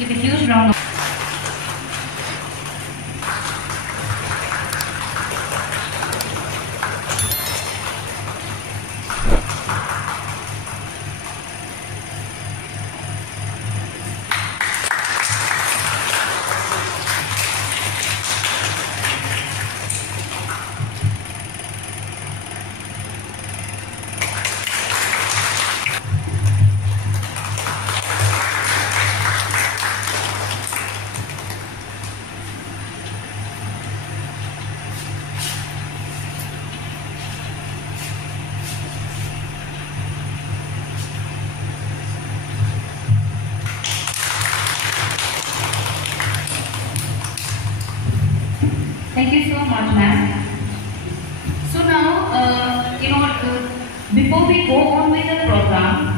Give a huge round of Thank you so much, ma'am. So now, before we go on with the program,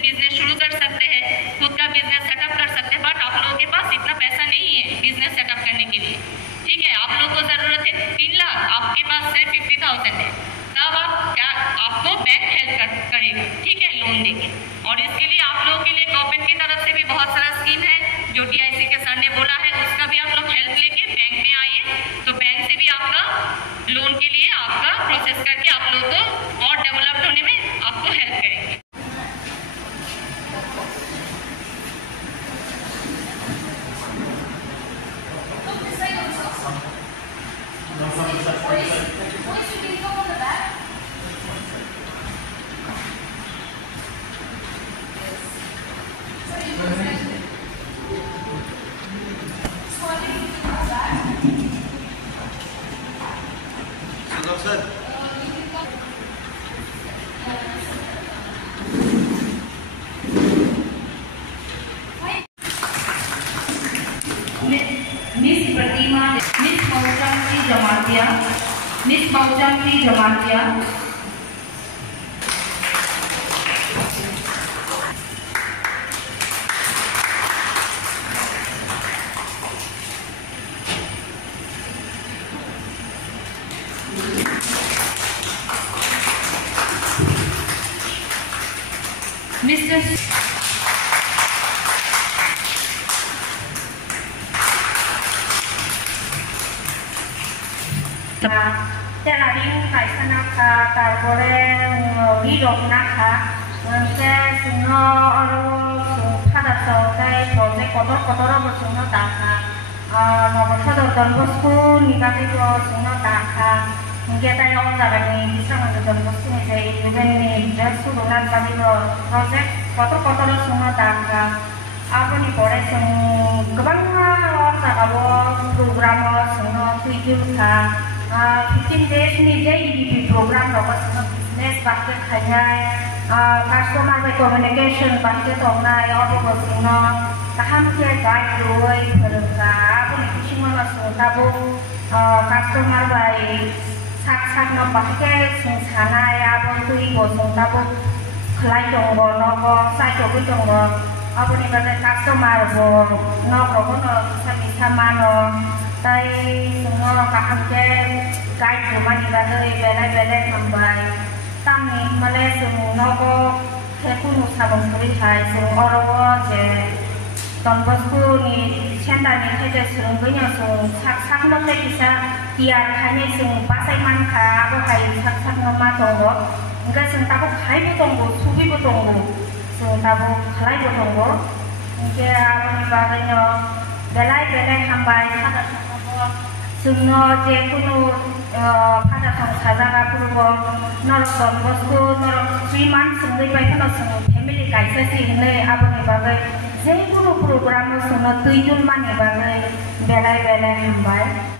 business शुरू कर सकते हैं, खुद का business setup कर सकते हैं, बट आप लोगों के पास इतना पैसा नहीं है बिजनेस सेटअप करने के लिए। ठीक है, आप लोगों को जरूरत है 3 लाख, आपके पास सिर्फ 50,000 है, तब आपको बैंक हेल्प करेगा। ठीक है, लोन देंगे। और इसके लिए आप लोगों के लिए गवर्नमेंट की तरफ से भी बहुत सारा स्कीम है, जो DIC के सर ने बोला है, उसका भी आप लोग हेल्प लेके बैंक में आइए, तो बैंक से भी आपका लोन के लिए आपका प्रोसेस करके आप लोगों को और डेवलप्ड होने में आपको हेल्प करेंगे। Miss Pratima, miss Bahuchandri Jamatia, miss Bahuchandri Jamatia, mister Terakhir kaisana ka tarbore hidok naka ke suno oro pada sautai project kotor bersuno taka nomor satu Don Bosco nikati ko suno taka mungkin tayo orang dapat ni bisa masuk Don Bosco ni saya juga ni just suruhan kami ko project kotor suno taka apa ni pore sung kebanyakan orang tak kalau program suno tujuh ka 15 days ni jadi program dapat business basket hanya customer by communication basket online atau bersama taham ke guide doi berka pun itu semua masuk tabu customer by sak no basket sana ya pun tu bersama tabu kelai tunggu no sai tunggu apa ni pada customer bo no promo bisa mano tay semua kaham ke guide rumah di bela sampai tami male semua ko kekunu sabang kuri hai semua orang je Don Bosco ni cenda ni kita serumpunya sak nomor kita tiar hanya semua pasai manka apa kai sak nomor tonggo Engka जों ताबो खायबो दंबो सुबिबो दंबो जों Tabo खालायबो दंबो engke aboni bagaiनो belai हामबाय father संखौबो जोंनो जेखुनु father सं साजागा पुरबो नरक दनबस्कु नरक 3 months जोंनि बायफोनो जों फेमिलि गायसासि होनै aboni बागै जेखुनु प्रग्राम जोंनो 2 मानि बागै belai हामबाय